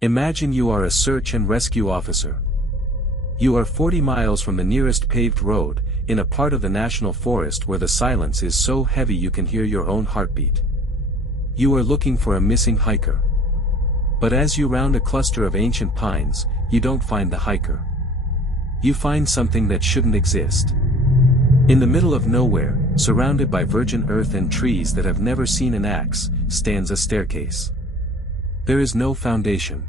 Imagine you are a search and rescue officer. You are 40 miles from the nearest paved road, in a part of the national forest where the silence is so heavy you can hear your own heartbeat. You are looking for a missing hiker. But as you round a cluster of ancient pines, you don't find the hiker. You find something that shouldn't exist. In the middle of nowhere, surrounded by virgin earth and trees that have never seen an axe, stands a staircase. There is no foundation.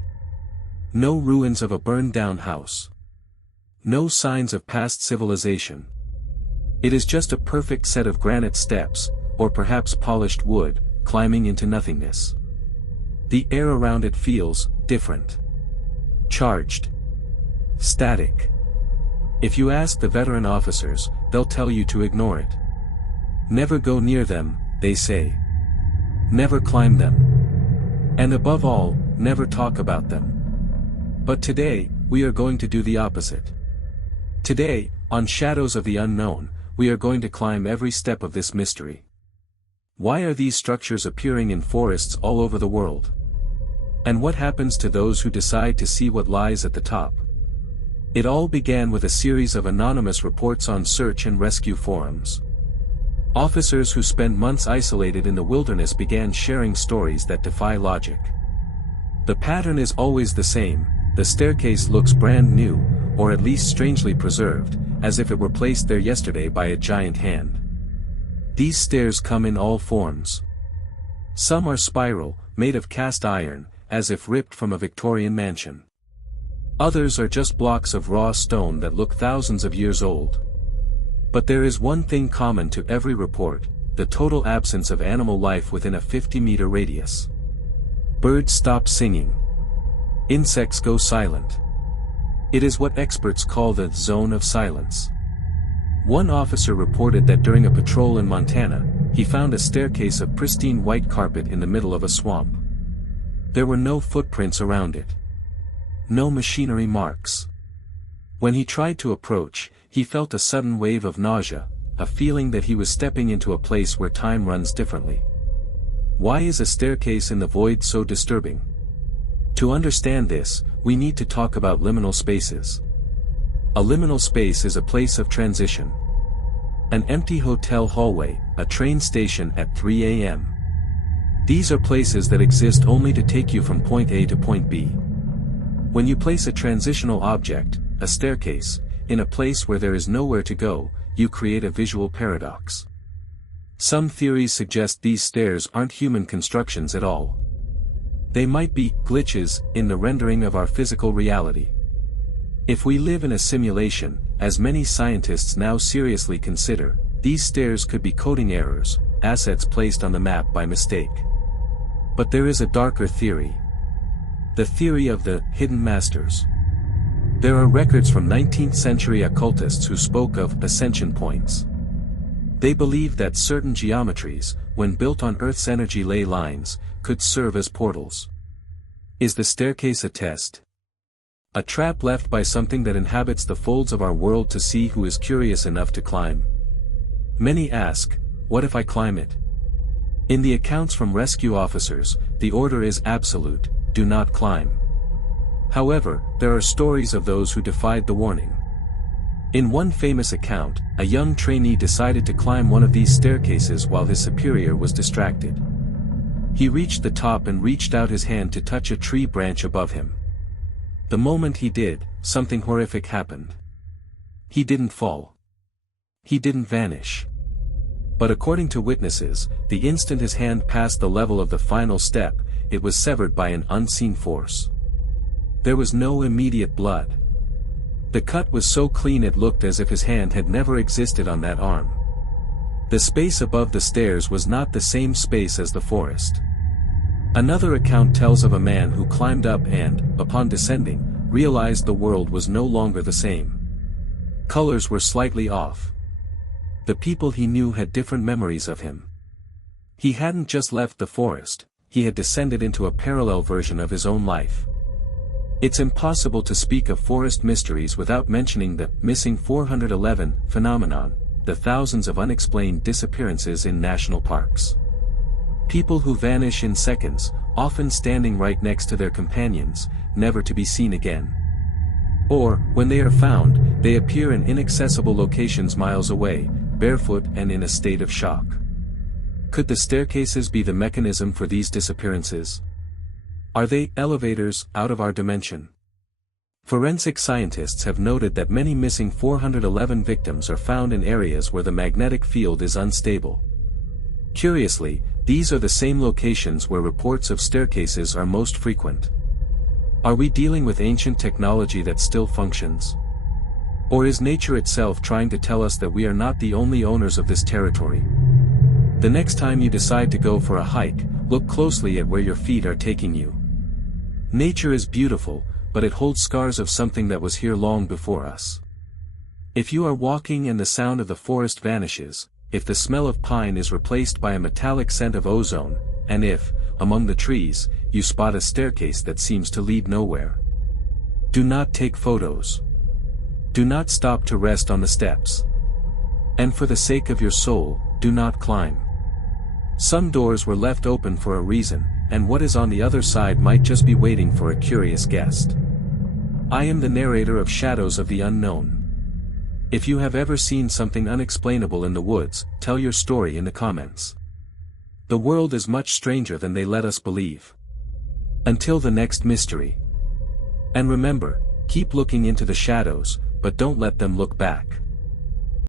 No ruins of a burned-down house. No signs of past civilization. It is just a perfect set of granite steps, or perhaps polished wood, climbing into nothingness. The air around it feels different. Charged. Static. If you ask the veteran officers, they'll tell you to ignore it. Never go near them, they say. Never climb them. And above all, never talk about them. But today, we are going to do the opposite. Today, on Shadows of the Unknown, we are going to climb every step of this mystery. Why are these structures appearing in forests all over the world? And what happens to those who decide to see what lies at the top? It all began with a series of anonymous reports on search and rescue forums. Officers who spent months isolated in the wilderness began sharing stories that defy logic. The pattern is always the same: the staircase looks brand new, or at least strangely preserved, as if it were placed there yesterday by a giant hand. These stairs come in all forms. Some are spiral, made of cast iron, as if ripped from a Victorian mansion. Others are just blocks of raw stone that look thousands of years old. But there is one thing common to every report: the total absence of animal life within a 50-meter radius. Birds stop singing. Insects go silent. It is what experts call the zone of silence. One officer reported that during a patrol in Montana, he found a staircase of pristine white carpet in the middle of a swamp. There were no footprints around it. No machinery marks. When he tried to approach, he felt a sudden wave of nausea, a feeling that he was stepping into a place where time runs differently. Why is a staircase in the void so disturbing? To understand this, we need to talk about liminal spaces. A liminal space is a place of transition. An empty hotel hallway, a train station at 3 a.m. These are places that exist only to take you from point A to point B. When you place a transitional object, a staircase, in a place where there is nowhere to go, you create a visual paradox. Some theories suggest these stairs aren't human constructions at all. They might be glitches in the rendering of our physical reality. If we live in a simulation, as many scientists now seriously consider, these stairs could be coding errors, assets placed on the map by mistake. But there is a darker theory. The theory of the hidden masters. There are records from 19th century occultists who spoke of ascension points. They believed that certain geometries, when built on Earth's energy ley lines, could serve as portals. Is the staircase a test? A trap left by something that inhabits the folds of our world to see who is curious enough to climb? Many ask, what if I climb it? In the accounts from rescue officers, the order is absolute: do not climb. However, there are stories of those who defied the warning. In one famous account, a young trainee decided to climb one of these staircases while his superior was distracted. He reached the top and reached out his hand to touch a tree branch above him. The moment he did, something horrific happened. He didn't fall. He didn't vanish. But according to witnesses, the instant his hand passed the level of the final step, it was severed by an unseen force. There was no immediate blood. The cut was so clean it looked as if his hand had never existed on that arm. The space above the stairs was not the same space as the forest. Another account tells of a man who climbed up and, upon descending, realized the world was no longer the same. Colors were slightly off. The people he knew had different memories of him. He hadn't just left the forest, he had descended into a parallel version of his own life. It's impossible to speak of forest mysteries without mentioning the missing 411 phenomenon, the thousands of unexplained disappearances in national parks. People who vanish in seconds, often standing right next to their companions, never to be seen again. Or, when they are found, they appear in inaccessible locations miles away, barefoot and in a state of shock. Could the staircases be the mechanism for these disappearances? Are they elevators out of our dimension? Forensic scientists have noted that many missing 411 victims are found in areas where the magnetic field is unstable. Curiously, these are the same locations where reports of staircases are most frequent. Are we dealing with ancient technology that still functions? Or is nature itself trying to tell us that we are not the only owners of this territory? The next time you decide to go for a hike, look closely at where your feet are taking you. Nature is beautiful, but it holds scars of something that was here long before us. If you are walking and the sound of the forest vanishes, if the smell of pine is replaced by a metallic scent of ozone, and if, among the trees, you spot a staircase that seems to lead nowhere, do not take photos. Do not stop to rest on the steps. And for the sake of your soul, do not climb. Some doors were left open for a reason, and what is on the other side might just be waiting for a curious guest. I am the narrator of Shadows of the Unknown. If you have ever seen something unexplainable in the woods, tell your story in the comments. The world is much stranger than they let us believe. Until the next mystery. And remember, keep looking into the shadows, but don't let them look back.